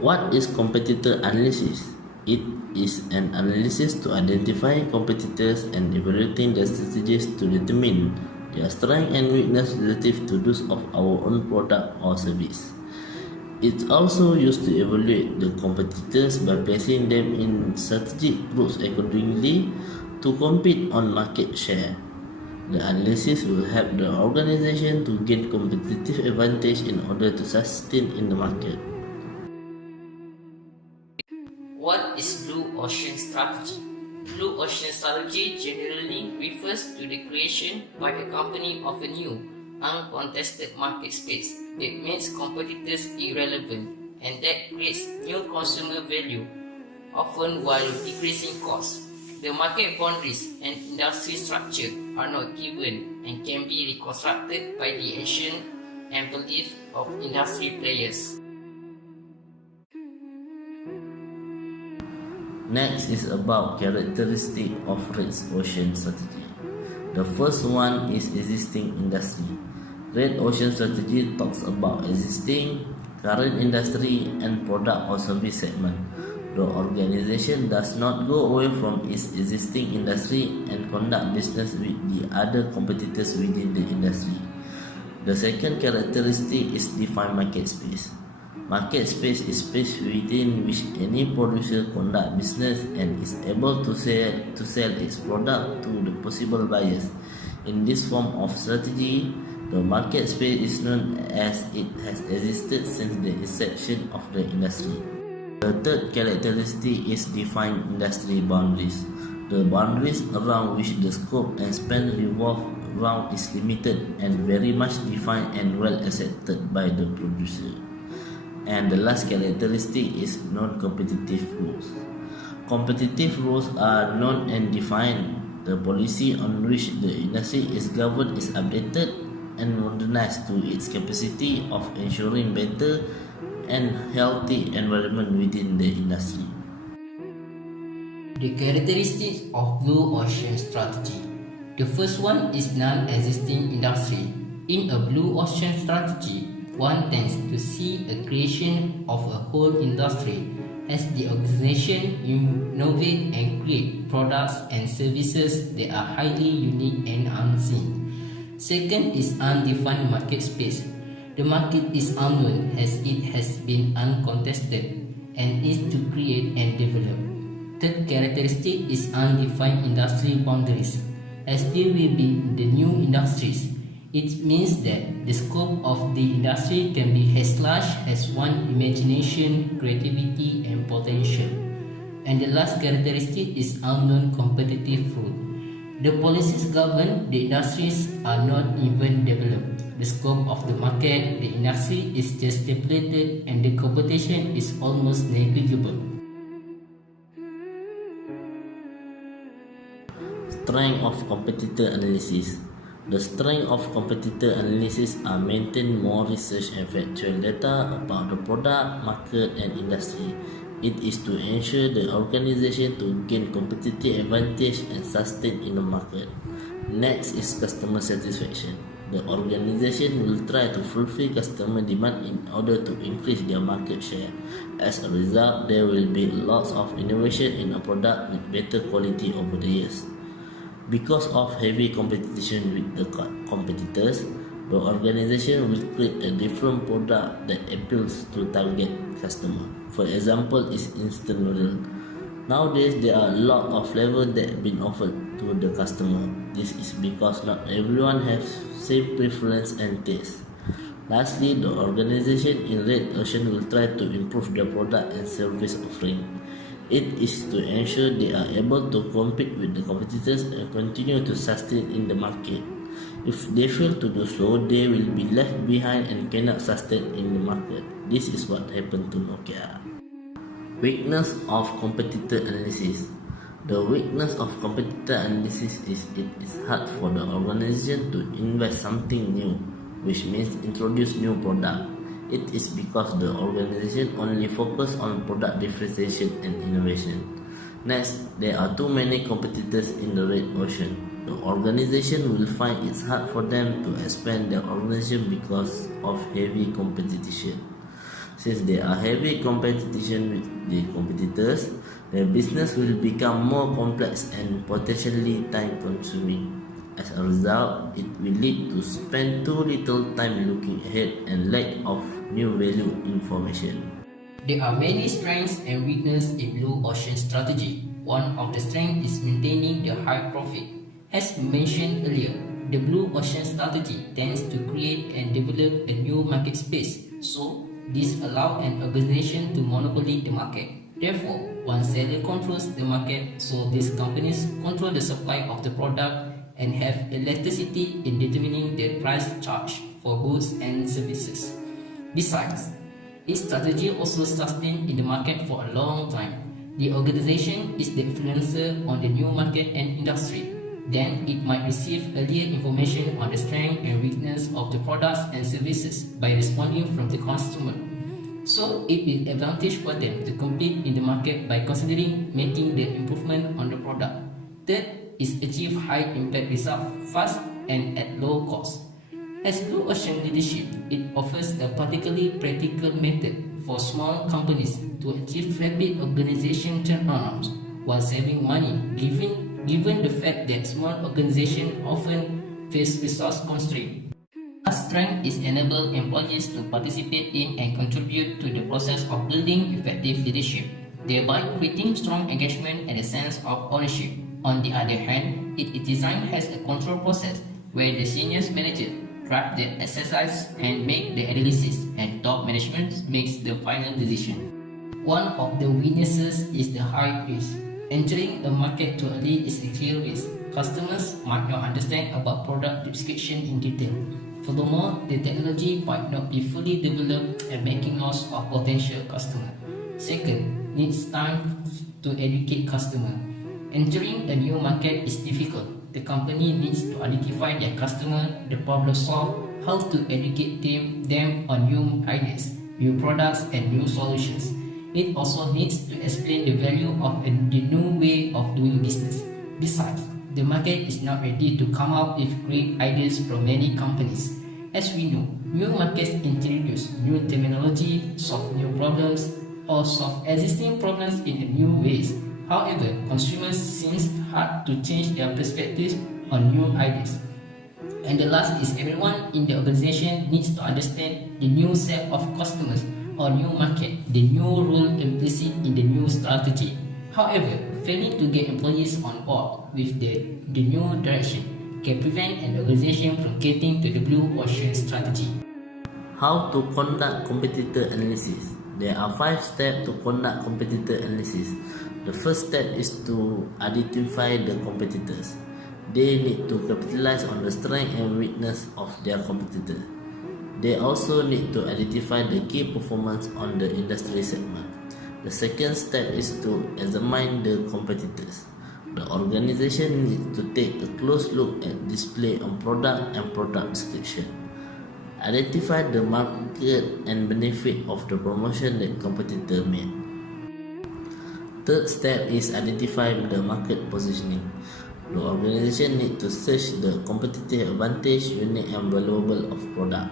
What is competitor analysis? It is an analysis to identify competitors and evaluating their strategies to determine their strength and weakness relative to those of our own product or service. It's also used to evaluate the competitors by placing them in strategic groups accordingly to compete on market share. The analysis will help the organization to gain competitive advantage in order to sustain in the market. What is Blue Ocean Strategy? Blue Ocean Strategy generally refers to the creation by the company of a new, uncontested market space that makes competitors irrelevant and that creates new consumer value, often while decreasing costs. The market boundaries and industry structure are not given and can be reconstructed by the action and belief of industry players. Next is about characteristic of red ocean strategy. The first one is existing industry. Red ocean strategy talks about existing, current industry and product or service segment. The organization does not go away from its existing industry and conduct business with the other competitors within the industry. The second characteristic is defined market space. Market space is space within which any producer conduct business and is able to sell its product to the possible buyers. In this form of strategy, the market space is known as it has existed since the inception of the industry. The third characteristic is defined industry boundaries. The boundaries around which the scope and span revolve around is limited and very much defined and well accepted by the producer. And the last characteristic is non-competitive rules. Competitive rules are known and defined. The policy on which the industry is governed is updated and modernized to its capacity of ensuring better and healthy environment within the industry. The characteristics of Blue Ocean Strategy. The first one is non-existing industry. In a Blue Ocean Strategy, one tends to see a creation of a whole industry as the organization innovate and create products and services that are highly unique and unseen. Second is undefined market space. The market is unknown as it has been uncontested and is to create and develop. Third characteristic is undefined industry boundaries. As there will be the new industries, it means that the scope of the industry can be as large as one's imagination, creativity, and potential. And the last characteristic is unknown competitive rule. The policies govern the industries are not even developed. The scope of the market, the industry is just stipulated and the competition is almost negligible. Strength of competitor analysis. The strength of competitor analysis are maintain more research and factual data about the product, market and industry. It is to ensure the organization to gain competitive advantage and sustain in the market. Next is customer satisfaction. The organization will try to fulfill customer demand in order to increase their market share. As a result, there will be lots of innovation in a product with better quality over the years. Because of heavy competition with the competitors, the organization will create a different product that appeals to target customer. For example, is instant noodle. Nowadays, there are a lot of flavors that have been offered to the customer. This is because not everyone has same preference and taste. Lastly, the organization in Red Ocean will try to improve their product and service offering. It is to ensure they are able to compete with the competitors and continue to sustain in the market. If they fail to do so, they will be left behind and cannot sustain in the market. This is what happened to Nokia. Weakness of competitor analysis. The weakness of competitor analysis is it is hard for the organization to invest something new, which means introduce new product. It is because the organization only focus on product differentiation and innovation. Next, there are too many competitors in the Red Ocean. The organization will find it hard for them to expand their organization because of heavy competition. Since there are heavy competition with the competitors, the business will become more complex and potentially time-consuming. As a result, it will lead to spend too little time looking ahead and lack of new value information. There are many strengths and weaknesses in Blue Ocean strategy. One of the strengths is maintaining the high profit. As mentioned earlier, the Blue Ocean strategy tends to create and develop a new market space, so this allows an organization to monopoly the market. Therefore, one seller controls the market, so these companies control the supply of the product and have elasticity in determining the price charged for goods and services. Besides, its strategy also sustained in the market for a long time. The organization is the influencer on the new market and industry. Then it might receive earlier information on the strength and weakness of the products and services by responding from the customer. So it is advantage for them to compete in the market by considering making the improvement on the product. Third is achieve high impact result fast and at low cost. As Blue Ocean leadership, it offers a particularly practical method for small companies to achieve rapid organization turnarounds while saving money, given the fact that small organizations often face resource constraints. Our strength is enable employees to participate in and contribute to the process of building effective leadership, thereby creating strong engagement and a sense of ownership. On the other hand, its design has a control process where the senior manager drive the exercise and make the analysis, and top management makes the final decision. One of the weaknesses is the high risk. Entering a market too early is a clear risk. Customers might not understand about product description in detail. Furthermore, the technology might not be fully developed and making loss of potential customer. Second, needs time to educate customer. Entering a new market is difficult. The company needs to identify their customer, the problem solved, how to educate them on new ideas, new products, and new solutions. It also needs to explain the value of the new way of doing business. Besides, the market is not ready to come up with great ideas from many companies. As we know, new markets introduce new terminology, solve new problems, or solve existing problems in new ways. However, consumers seems hard to change their perspectives on new ideas. And the last is everyone in the organization needs to understand the new set of customers or new market, the new rule implicit in the new strategy. However, failing to get employees on board with the new direction can prevent an organization from getting to the Blue Ocean strategy. How to conduct competitor analysis? There are 5 steps to conduct competitor analysis. The first step is to identify the competitors. They need to capitalize on the strength and weakness of their competitors. They also need to identify the key performance on the industry segment. The second step is to examine the competitors. The organization needs to take a close look at display on product and product description. Identify the market and benefit of the promotion that competitor made. Third step is identify the market positioning. The organization needs to search the competitive advantage, unique and valuable of product.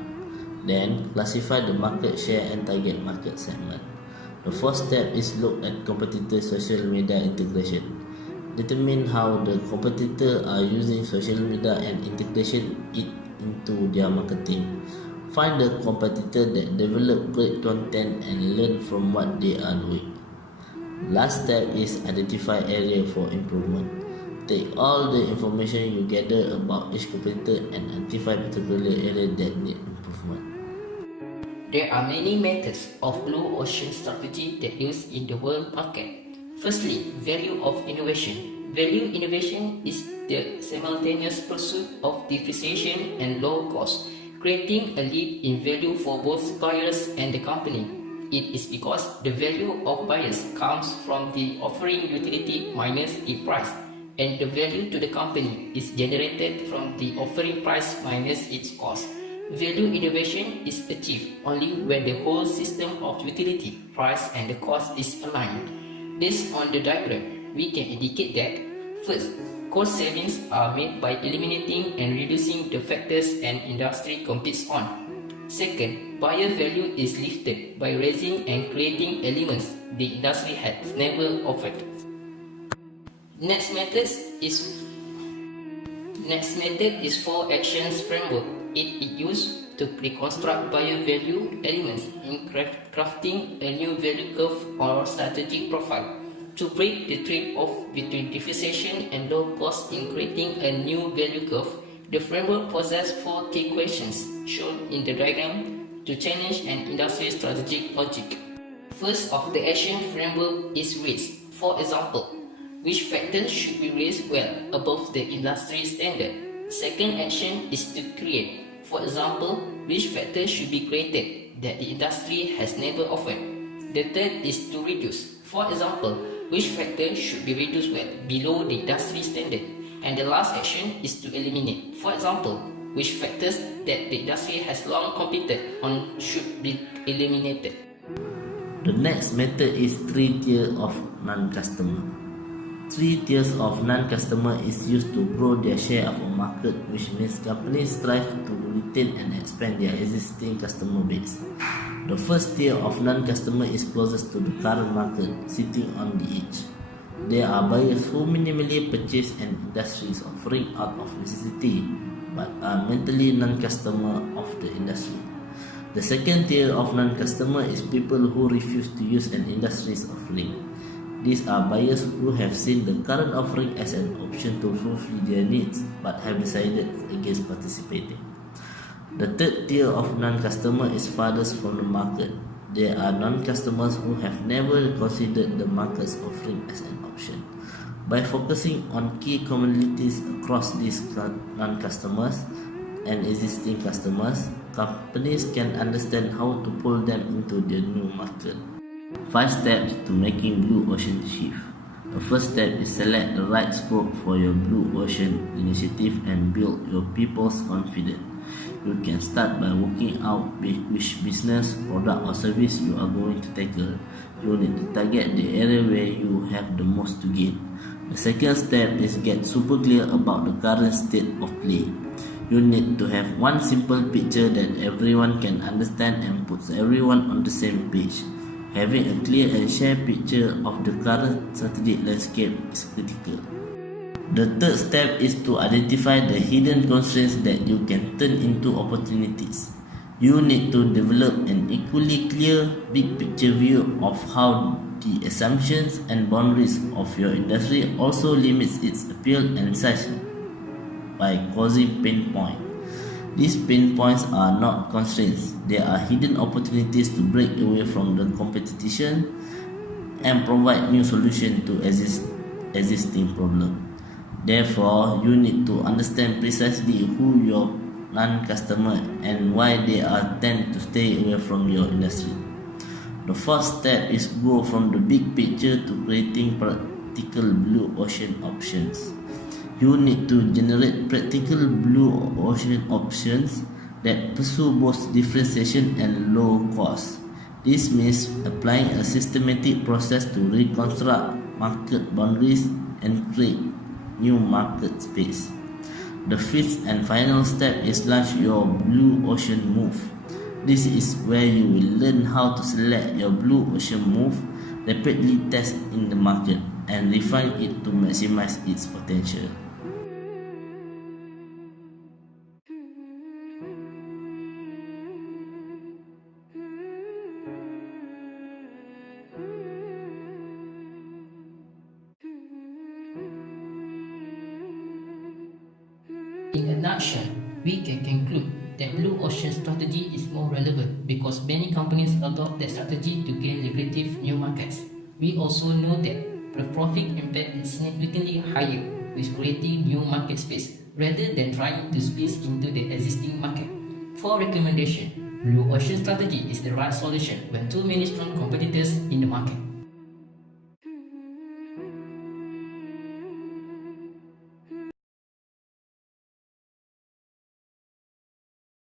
Then classify the market share and target market segment. The fourth step is look at competitor social media integration. Determine how the competitors are using social media and integration it into their marketing. Find the competitor that develop great content and learn from what they are doing. Last step is identify area for improvement. Take all the information you gather about each competitor and identify particular area that need improvement. There are many methods of Blue Ocean strategy that used in the world market. Firstly, value of innovation. Value innovation is the simultaneous pursuit of differentiation and low cost, creating a leap in value for both buyers and the company. It is because the value of buyers comes from the offering utility minus its price, and the value to the company is generated from the offering price minus its cost. Value innovation is achieved only when the whole system of utility, price, and the cost is aligned. Based on the diagram, we can indicate that first, cost savings are made by eliminating and reducing the factors an industry competes on. Second, buyer value is lifted by raising and creating elements the industry has never offered. Next method is for actions framework. It is used to reconstruct buyer value elements in crafting a new value curve or strategic profile. To break the trade-off between depreciation and low cost in creating a new value curve, the framework possesses 4 key questions shown in the diagram to challenge an industry strategic logic. First of the action framework is raise. For example, which factors should be raised well above the industry standard? Second action is to create. For example, which factors should be created that the industry has never offered? The third is to reduce. For example, which factors should be reduced well below the industry standard? And the last action is to eliminate. For example, which factors that the industry has long competed on should be eliminated. The next method is 3 tiers of non-customer. 3 tiers of non-customer is used to grow their share of a market, which means companies strive to retain and expand their existing customer base. The first tier of non-customer is closest to the current market, sitting on the edge. There are buyers who minimally purchase an industries offering out of necessity, but are mentally non-customer of the industry. The second tier of non-customer is people who refuse to use an industry's offering. These are buyers who have seen the current offering as an option to fulfill their needs, but have decided against participating. The third tier of non-customer is farthest from the market. There are non-customers who have never considered the market's offering as an option. By focusing on key commonalities across these non-customers and existing customers, companies can understand how to pull them into their new market. 5 steps to making blue ocean shift. The first step is select the right scope for your blue ocean initiative and build your people's confidence. You can start by working out which business, product or service you are going to tackle. You need to target the area where you have the most to gain. The second step is get super clear about the current state of play. You need to have one simple picture that everyone can understand and puts everyone on the same page. Having a clear and shared picture of the current strategic landscape is critical. The third step is to identify the hidden constraints that you can turn into opportunities. You need to develop an equally clear, big picture view of how the assumptions and boundaries of your industry also limits its appeal and size by causing pain points. These pain points are not constraints, they are hidden opportunities to break away from the competition and provide new solutions to existing problems. Therefore, you need to understand precisely who your non-customer and why they tend to stay away from your industry. The first step is go from the big picture to creating practical blue ocean options. You need to generate practical blue ocean options that pursue both differentiation and low cost. This means applying a systematic process to reconstruct market boundaries and create new market space. The fifth and final step is launch your blue ocean move. This is where you will learn how to select your blue ocean move, rapidly test in the market, and refine it to maximize its potential. In a nutshell, we can conclude that blue ocean strategy is more relevant because many companies adopt that strategy to gain lucrative new markets. We also know that the profit impact is significantly higher with creating new market space rather than trying to squeeze into the existing market. For recommendation, blue ocean strategy is the right solution when too many strong competitors in the market.